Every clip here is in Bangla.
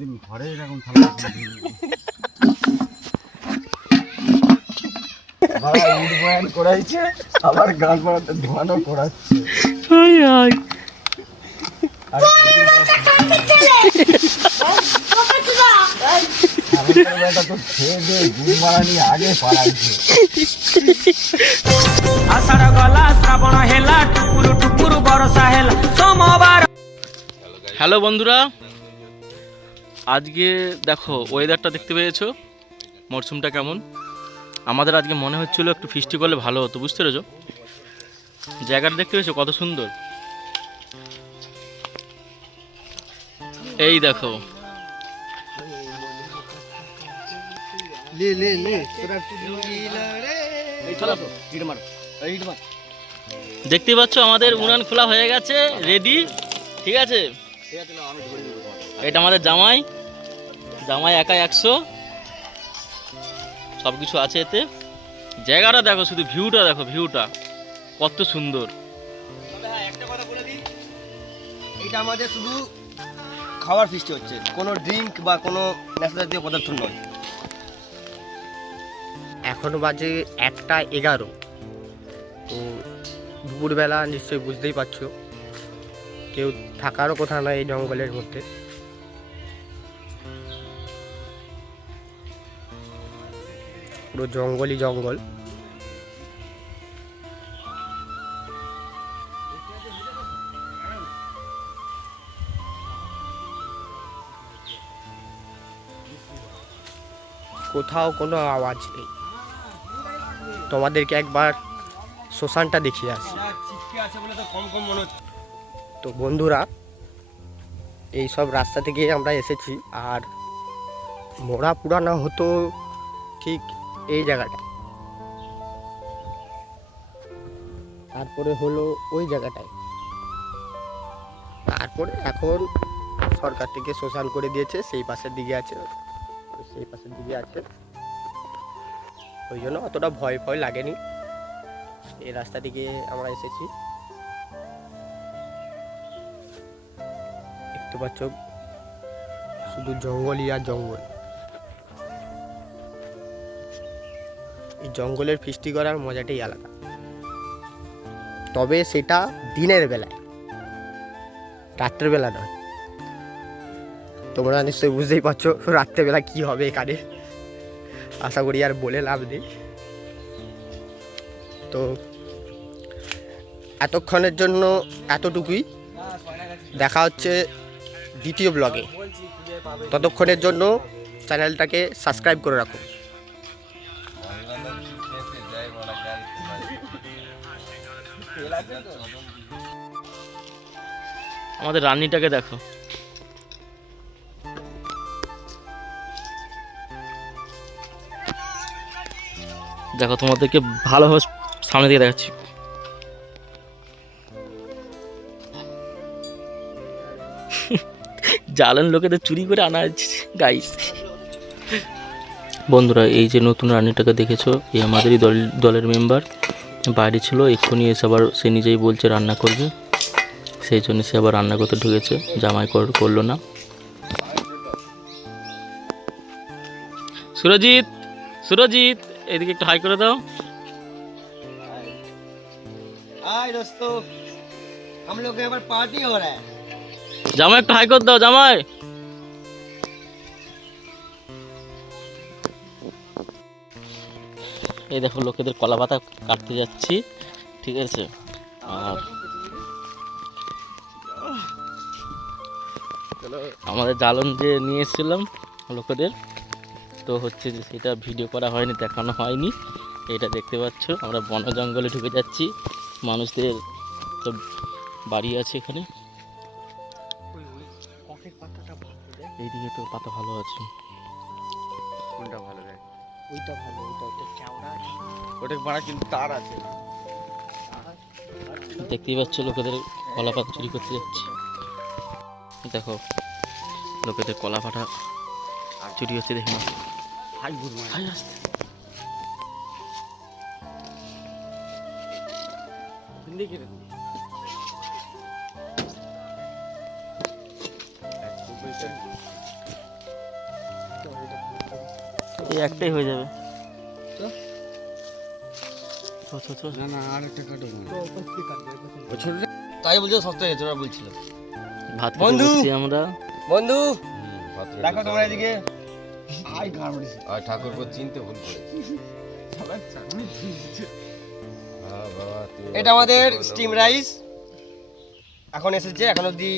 দিন ঘরে এরকম ঠান্ডা করাইছে, আবার গান পড়াতে ধোয়ানো করাচ্ছে। হ্যালো বন্ধুরা, আজকে দেখো ওয়েদারটা দেখতে পেয়েছো, মরশুমটা কেমন। আমাদের আজকে মনে হচ্ছিল একটু ফিস্টি করলে ভালো হতো, বুঝতে পেরেছো। জায়গাটা দেখতে পেয়েছো কত সুন্দর। এই দেখো, দেখতে পাচ্ছ আমাদের উড়ান খোলা হয়ে গেছে, রেডি। ঠিক আছে, এটা আমাদের জামাই একা 100, সব কিছু আছে এতে। জায়গাটা দেখো, শুধু ভিউটা দেখো, ভিউটা কত সুন্দর। একটা কথা বলে দিই, এটা আমাদের শুধু খাওয়ার ফিস্টি হচ্ছে, কোনো ড্রিঙ্ক বা কোনো নেশা জাতীয় পদার্থ নয়। এখন বাজে 1টা 11, তো দুপুরবেলা নিশ্চয়ই বুঝতেই পারছো, কেউ থাকারও কথা নয় এই জঙ্গলের মধ্যে। পুরো জঙ্গলই জঙ্গল। কোথাও কোনো আওয়াজ নেই। তোমাদেরকে একবার শ্মশানটা দেখিয়ে আসি। তো বন্ধুরা, এই সব রাস্তা থেকে আমরা এসেছি, আর মোড়া পুরানো হতো ঠিক এই জায়গাটা, তারপরে হলো ওই জায়গাটায়, তারপরে এখন সরকার থেকে শ্মশান করে দিয়েছে, সেই পাশের দিকে আছে, সেই পাশের দিকে আছে। ওই জন্য অতটা ভয় লাগেনি। এই রাস্তা দিকে আমরা এসেছি, দেখতে পাচ্ছ শুধু জঙ্গলই আর জঙ্গল। এই জঙ্গলের ফিস্টি করার মজাটাই আলাদা, তবে সেটা দিনের বেলায়, রাত্রের বেলা নয়। তোমরা নিশ্চয়ই বুঝতেই পারছো রাত্রেবেলা কি হবে এখানে, আশা করি আর বলে লাভ নেই। তো এতক্ষণের জন্য এতটুকুই, দেখা হচ্ছে দ্বিতীয় ব্লগে। ততক্ষণের জন্য চ্যানেলটাকে সাবস্ক্রাইব করে রাখো। আমাদের রান্নিটাকে দেখো, দেখো তোমাদেরকে ভালোভাবে সামনে দিকে দেখাচ্ছি। জালেন লোকেদের চুরি করে আনা গাইস। বন্ধুরা, এই যে নতুন রান্নিটাকে দেখেছো, এই আমাদেরই দলের মেম্বার। বাইরে ছিল, এক্ষুনি এসে আবার সে নিজেই বলছে রান্না করবে, সেই জন্য সে আবার রান্না করতে ঢুকেছে, জামাই করলো না। সুরজিৎ এদিকে একটু হাই করে দাও। हाय दोस्तों, हम लोग के यहाँ पर पार्टी हो रहा है। জামাই একটু হাই করে দাও, জামাই। এই দেখো লোকেদের কলা পাতা কাটতে যাচ্ছি, ঠিক আছে। আর আমাদের জ্বালন যে নিয়ে এসেছিলাম লোকেদের, তো হচ্ছে যে সেটা ভিডিও করা হয়নি, দেখানো হয়নি। এটা দেখতে পাচ্ছ, আমরা বন জঙ্গলে ঢুকে যাচ্ছি। মানুষদের সব বাড়ি আছে এখানে, এইদিকে তো পাতা ভালো আছে। কোনটা ভালো দেয়? ওইটা ভালো, ওইটা চাওড়া আছে, ওটা মারা কিন্তু তার আছে। দেখতেই পাচ্ছ লোকেদের কলা পাতা চুরি করতে যাচ্ছে। দেখো লোকেদের কলা পাতা চুরি হচ্ছে, দেখে না। হাই গুড হাই আসতে এই একটাই হয়ে যাবে। তো? না না আর একটা কাটো ও ছোট তাই বলছো সস্তা হয়েছে ওরা বলছিল ভাত খেতে বন্ধু! বসছি আমরা। বন্ধু দেখো তোমরা এদিকে আই গাড়ি আর ঠাকুরকে চিনতে ভুল করে এটা আমাদের স্টিম রাইস এখন এসেছে, এখন অবধি।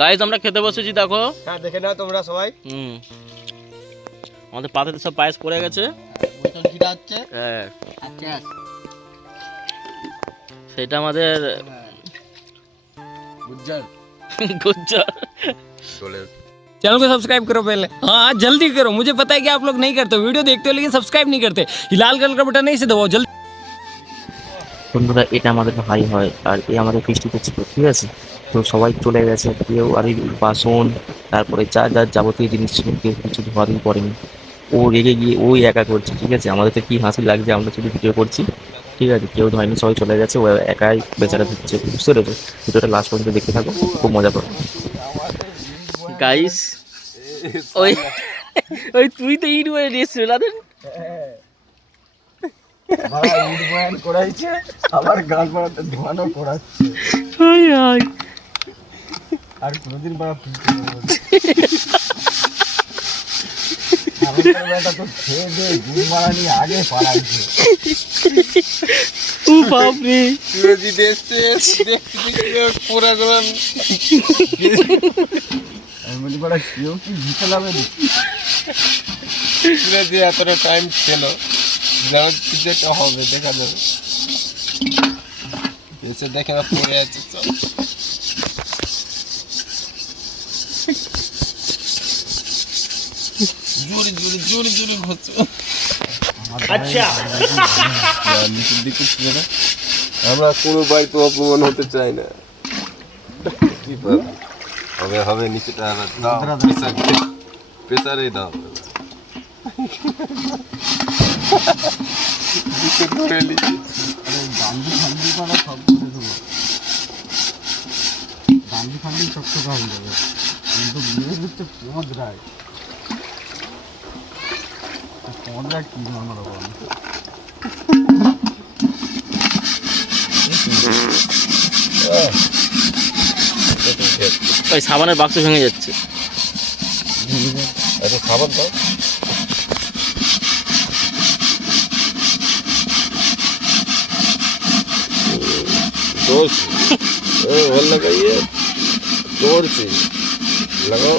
গাইস আমরা খেতে বসেছি দেখো। হ্যাঁ দেখে নাও তোমরা সবাই। আমাদের পাতাতে সব পায়েস পড়ে গেছে। ওইটা কিটা হচ্ছে হ্যাঁ, আচ্ছা সেটা আমাদের গুজ্জার গুজ্জার। চলে चैनल को सब्सक्राइब करो पहले, हाँ जल्दी करो। मुझे पता है कि आप लोग नहीं करते, वीडियो देखते हो लेकिन सब्सक्राइब नहीं करते। ये लाल कलर का बटन नहीं से दबाओ जल्दी। বন্ধুরা এটা আমাদের ভাই হয় আর এ আমাদের ফিস্টিতে ছিল, ঠিক আছে। তো সবাই চলে গেছে, কেউ আর এই বাসন তারপরে যা যা যাবতীয় জিনিস ছিল কেউ কিছু ধোয়াধুয়ি করেনি। ও রেগে গিয়ে ওই একা করছে, ঠিক আছে। আমাদের তো কি হাসি লাগছে, আমরা শুধু ভিডিও করছি, ঠিক আছে। কেউ ধরেনি, সবাই চলে গেছে, ও একাই বেচারা দিচ্ছে, বুঝতে পেরেছো। ভিডিওটা লাস্ট পর্যন্ত দেখতে থাকো, খুব মজা পাবে। গাইস ওই ওই তুই তো ইট বয়ে নিয়েছিল না ভাড়া ইট বয়ান করাইছে আবার গান বাড়াতে ধোয়ানো করাচ্ছে আর কোনোদিন বাড়া ফিরতে পারবো না। আমাদের বেটা তো খেয়ে দে গুড় মারা নিয়ে আগে পালাইছে ও বাপরে। তুই দেখতে পুরা গরম আমি বলি বাড়া কেউ কি জিতে লাভে তুই এতটা টাইম ছিল যেমন যেটা হবে দেখা যাবে এসে দেখে না পড়ে আছে চল জোরে জোরে জোরে জোরে হচ্ছে আচ্ছা নিচের দিকে ছিল না আমরা কোনো বাড়িতে অপমান হতে চাই না কি পাবে হবে হবে নিচেটা দাও প্রেসারে দাও দিকে ধরে নিচে গান্ধী ফান্ডি করা সব করে দেবো গান্ধী ফান্ডি শক্ত হয়ে যাবে কিন্তু মেয়ে হচ্ছে পদ রায় পদ রায় কি আমার বল ওই সাবানের বাক্স ভেঙে যাচ্ছে। আচ্ছা সাবান দাও दोस्त वो लगाइए जोर से लगाओ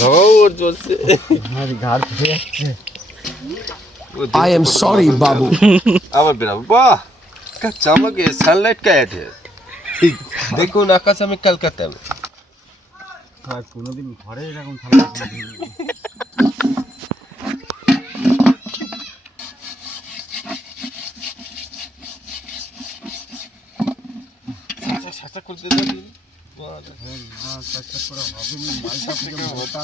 लगाओ और जोर से আমার ঘাড় ফেটে যাচ্ছে आई एम सॉरी बाबू अब बेटा वाह क्या चमक है सनलाइट का ऐड है देखो ना आकाश में कलकत्ता में আর কোনোদিন ঘরে এরকম থালা সাচা করতে দাও চেষ্টা করে হবে না মালটা পুরো মোটা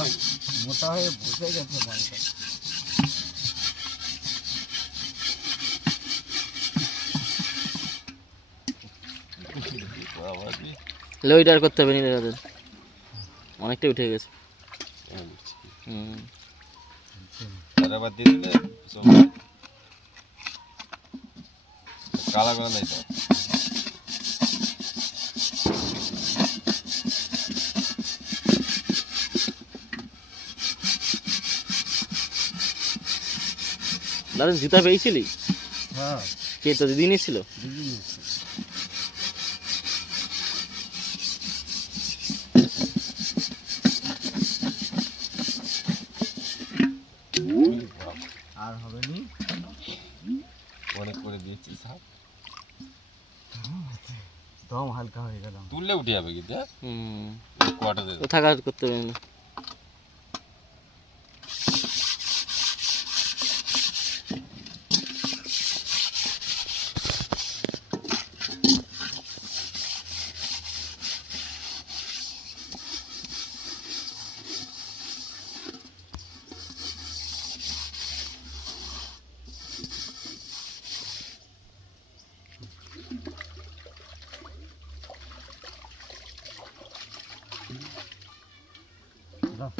মোটা হয়ে বসে গেছে মালটা লইটার করতে হবে না দাদা, অনেকটাই উঠে গেছে। বাদ দিয়ে দিলে কালা করা নাই তো দাদা জুতা পেয়েছিলি? হ্যাঁ কে তো দিদি নিয়েছিল? আর হবে নি অনেক করে দিয়েছি সাপ দম হালকা হয়ে গেল তুললে উঠে যাবে কিন্তু কোয়াটা ও থাকা করতে হবে না। দাও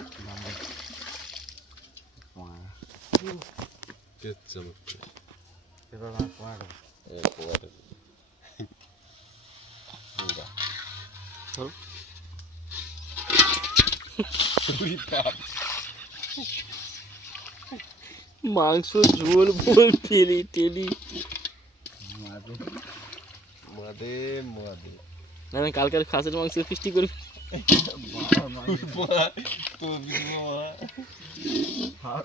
কে চমৎকার এবার মাছ মারো। একেবারে ধরো। মাংস ঝোল বোল টেলি টেলি। মাঝে মাদে মাদে না না, কালকের খাসের মাংস ফিস্টি করবি। তো বিমা আর